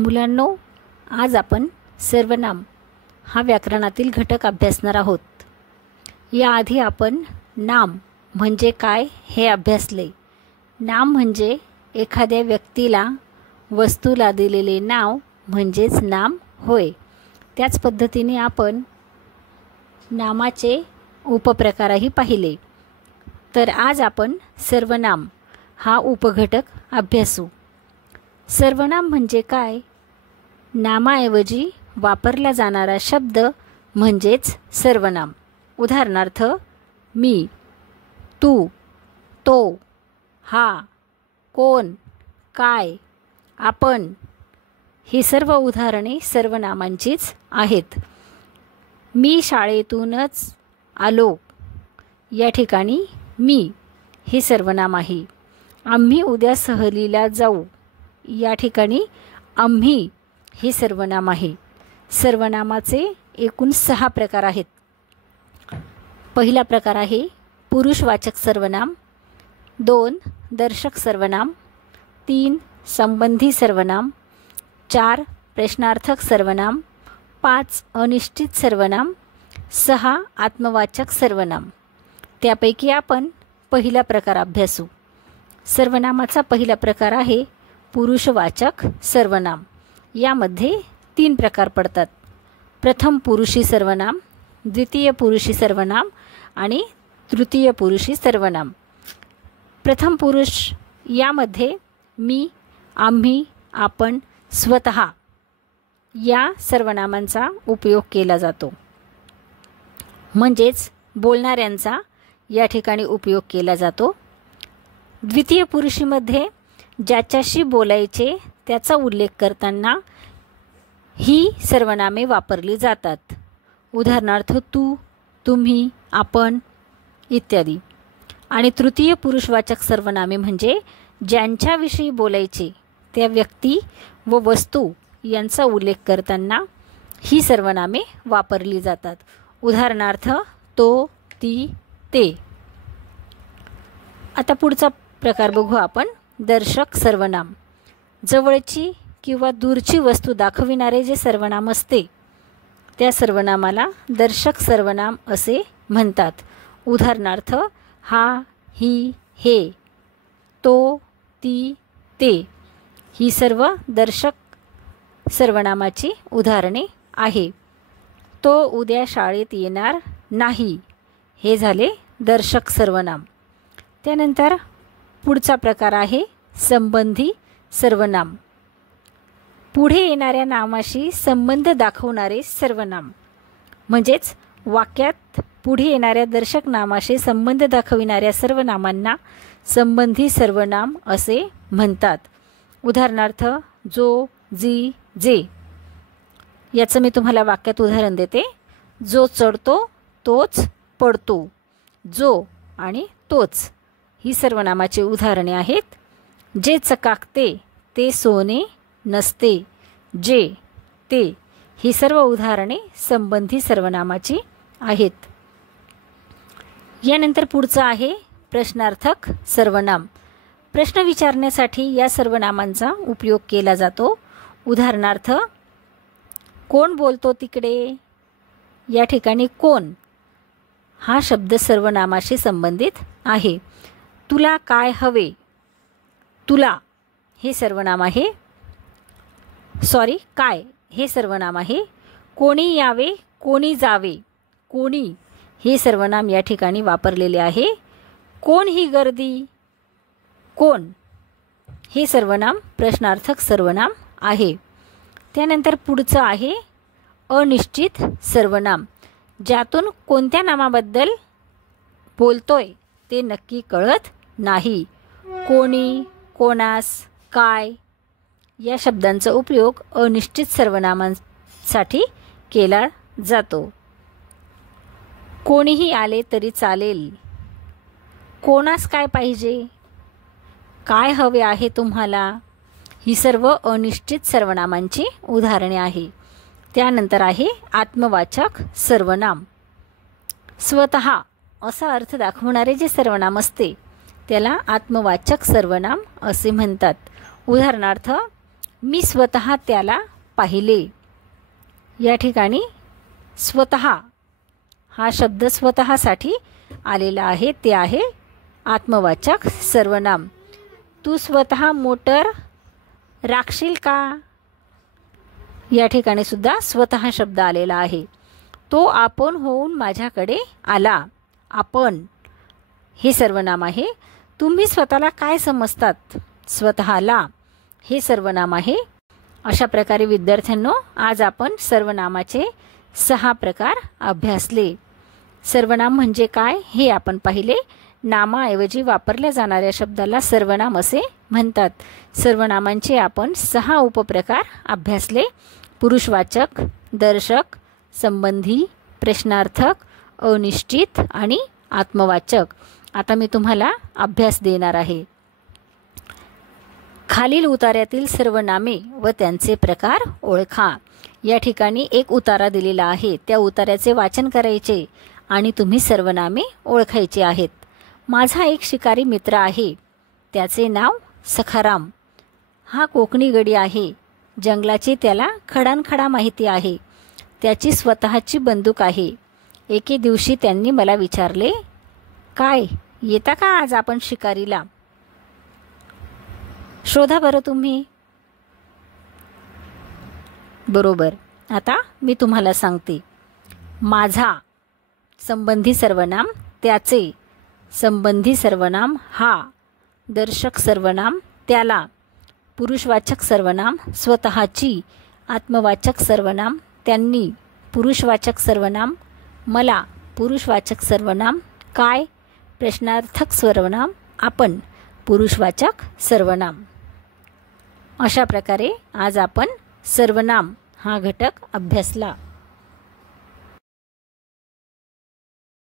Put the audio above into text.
मुलांनो, आज आपण सर्वनाम हा व्याकरणातील घटक अभ्यासणार आहोत. याआधी आपण नाम म्हणजे काय हे अभ्यासले. नाम म्हणजे एखाद्या व्यक्तीला, वस्तूला दिलेले नाव म्हणजेच नाम होय. त्याच पद्धतीने आपण नामाचे उपप्रकारही पाहिले. तर आज आपण सर्वनाम हा उपघटक अभ्यासू. सर्वनाम म्हणजे काय? नामाऐवजी वापरला जाणारा शब्द म्हणजेच सर्वनाम. उदाहरणार्थ मी, तू, तो, हा, कोण, काय, आपण ही सर्व उदाहरणे सर्वनामांचीच आहेत. मी शाळेतूनच आलो. या ठिकाणी मी हे सर्वनाम आहे. आम्ही उद्या सहलीला जाऊ. या ठिकाणी आम्ही हे सर्वनाम आहे. सर्वनामाचे एकूण 6 प्रकार आहेत. पहिला प्रकार आहे पुरुषवाचक सर्वनाम, 2 दर्शक सर्वनाम, 3 संबंधी सर्वनाम, 4 प्रश्नार्थक सर्वनाम, 5 अनिश्चित सर्वनाम, 6 आत्मवाचक सर्वनाम. त्यापैकी आपण पहिला प्रकार अभ्यासू. सर्वनामाचा पहिला प्रकार आहे पुरुषवाचक सर्वनाम. यामध्ये 3 प्रकार पडतात. प्रथम पुरुषी सर्वनाम, द्वितीय पुरुषी सर्वनाम आणि तृतीय पुरुषी सर्वनाम. प्रथम पुरुष यामध्ये मी, आम्ही, आपण, स्वतः या सर्वनामांचा उपयोग केला जातो. म्हणजेच बोलणाऱ्यांचा या ठिकाणी उपयोग केला जातो. द्वितीय पुरुषीमध्ये ज्याच्याशी बोलायचे त्याचा उल्लेख करताना ही सर्वनामे वापरली जातात. उदाहरणार्थ तू, तुम्ही, आपण इत्यादी. आणि तृतीय पुरुषवाचक सर्वनामे म्हणजे ज्यांच्याविषयी बोलायचे त्या व्यक्ती व वस्तू यांचा उल्लेख करताना ही सर्वनामे वापरली जातात. उदाहरणार्थ तो, ती, ते. आता पुढचा प्रकार बघू आपण. दर्शक सर्वनाम. जवळची किंवा दूरची वस्तू दाखविणारे जे सर्वनाम असते त्या सर्वनामाला दर्शक सर्वनाम असे म्हणतात. उदाहरणार्थ हा, ही, हे, तो, ती, ते ही सर्व दर्शक सर्वनामाची उदाहरणे आहे. तो उद्या शाळेत येणार नाही हे झाले दर्शक सर्वनाम. त्यानंतर पुढचा प्रकार आहे संबंधी सर्वनाम. पुढे येणाऱ्या नामाशी संबंध दाखवणारे सर्वनाम. म्हणजेच वाक्यात पुढे येणाऱ्या दर्शक नामाशी संबंध दाखविणाऱ्या सर्वनामांना संबंधी सर्वनाम असे म्हणतात. उदाहरणार्थ जो, जी, जे. याचं मी तुम्हाला वाक्यात उदाहरण देते. जो चढतो तोच पडतो. जो आणि तोच ही सर्वनामाची उदाहरणे आहेत. जे चकाकते ते सोने नसते. जे, ते ही सर्व उदाहरणे संबंधी सर्वनामाची आहेत. यानंतर पुढचं आहे प्रश्नार्थक सर्वनाम. प्रश्न विचारण्यासाठी या सर्वनामांचा उपयोग केला जातो. उदाहरणार्थ कोण बोलतो तिकडे. या ठिकाणी कोण हा शब्द सर्वनामाशी संबंधित आहे. तुला काय हवे. तुला हे सर्वनाम आहे. काय हे सर्वनाम आहे. कोणी यावे, कोणी जावे. कोणी हे सर्वनाम या ठिकाणी वापरलेले आहे. कोण ही गर्दी. कोण हे सर्वनाम प्रश्नार्थक सर्वनाम आहे. त्यानंतर पुढचं आहे अनिश्चित सर्वनाम. ज्यातून कोणत्या नामाबद्दल बोलतोय ते नक्की कळत नाही. कोणी, कोणास, काय या शब्दांचा उपयोग अनिश्चित सर्वनामांसाठी केला जातो. कोणीही आले तरी चालेल. कोणास काय पाहिजे. काय हवे आहे तुम्हाला. ही सर्व अनिश्चित सर्वनामांची उदाहरणे आहे. त्यानंतर आहे आत्मवाचक सर्वनाम. स्वतः असा अर्थ दाखवणारे जे सर्वनाम असते त्याला आत्मवाचक सर्वनाम असे म्हणतात. उदाहरणार्थ मी स्वतः त्याला पाहिले. या ठिकाणी स्वतः हा शब्द स्वतःसाठी आलेला आहे, ते आहे आत्मवाचक सर्वनाम. तू स्वतः मोटर राखशील का? या ठिकाणी सुद्धा स्वतः शब्द आलेला आहे. तो आपण होऊन माझ्याकडे आला. आपण हे सर्वनाम आहे. तुम्ही स्वतःला काय समजतात? स्वतःला हे सर्वनाम आहे. अशा प्रकारे विद्यार्थ्यांनो, आज आपण सर्वनामाचे 6 प्रकार अभ्यासले. सर्वनाम म्हणजे काय हे आपण पाहिले. नामाऐवजी वापरल्या जाणाऱ्या शब्दाला सर्वनाम असे म्हणतात. सर्वनामांचे आपण 6 उपप्रकार अभ्यासले. पुरुषवाचक, दर्शक, संबंधी, प्रश्नार्थक, अनिश्चित आणि आत्मवाचक. आता मी तुम्हाला अभ्यास देणार आहे. खालील उतार्यातील सर्वनामे व त्यांचे प्रकार ओळखा. या ठिकाणी एक उतारा दिलेला आहे. त्या उतार्याचे वाचन करायचे आणि तुम्ही सर्वनामे ओळखायची आहेत. माझा एक शिकारी मित्र आहे. त्याचे नाव सखाराम. हा कोकणी गडी आहे. जंगलाची त्याला खडानखडा माहिती आहे. त्याची स्वतःची बंदूक आहे. एके दिवशी त्यांनी मला विचारले, काय येता का आज आपण शिकारीला? शोधा बरं तुम्ही. बरोबर. आता मी तुम्हाला सांगते. माझा संबंधी सर्वनाम, त्याचे संबंधी सर्वनाम, हा दर्शक सर्वनाम, त्याला पुरुषवाचक सर्वनाम, स्वतःची आत्मवाचक सर्वनाम, त्यांनी पुरुषवाचक सर्वनाम, मला पुरुषवाचक सर्वनाम, काय प्रश्नार्थक सर्वनाम, आपण पुरुषवाचक सर्वनाम. अशा प्रकारे आज आपण सर्वनाम हा घटक अभ्यासला.